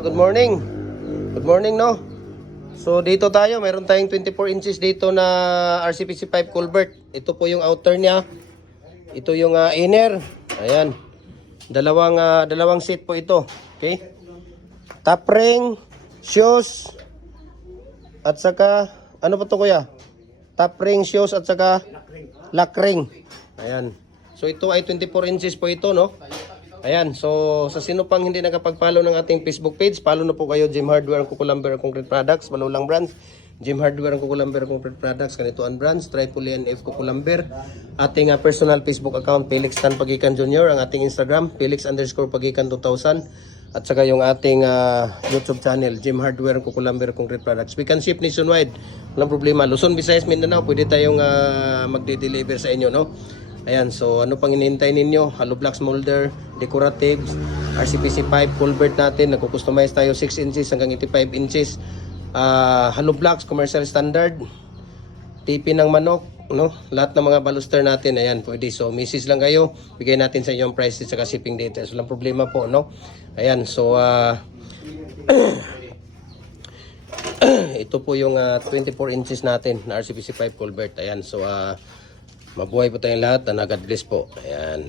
good morning. Good morning, no? So, dito tayo. Meron tayong 24 inches dito na RCPC 5 culvert. Ito po yung outer niya. Ito yung inner. Ayan. Dalawang seat po ito. Okay? Top ring, shoes, at saka, ano po to kuya? Top ring, shoes, at saka lock ring. Ayan. So, ito ay 24 inches po ito, no? Ayan, so sa sino pang hindi nakapag-follow ng ating Facebook page, follow na po kayo, Jim Hardware, Kukulamber Concrete Products, Malulang Brands, Jim Hardware, Kukulamber Concrete Products, Kanituan Brands, Tripoli NF Kukulamber, ating personal Facebook account, Felix Tan Pagikan Jr., ang ating Instagram, Felix_Pagikan 2000, at saka yung ating YouTube channel, Jim Hardware, Kukulamber Concrete Products. We can ship nationwide, walang problema. Luzon, Visayas, Mindanao, pwede tayong magde-deliver sa inyo, no? Ayan, so ano pang hinihintay ninyo? Hollow blocks, molder, decoratives, RCPC 5 culvert natin. Nagko-customize tayo 6 inches hanggang 85 inches. Hollow blocks, commercial standard. TP ng manok, no? Lahat ng mga baluster natin, ayan, pwede. So, message lang kayo. Bigay natin sa inyo ang prices at shipping details. Walang problema po, no? Ayan, so ito po yung 24 inches natin na RCPC 5 culvert. Ayan, so mabuhay po tayong lahat. God bless po. Ayan.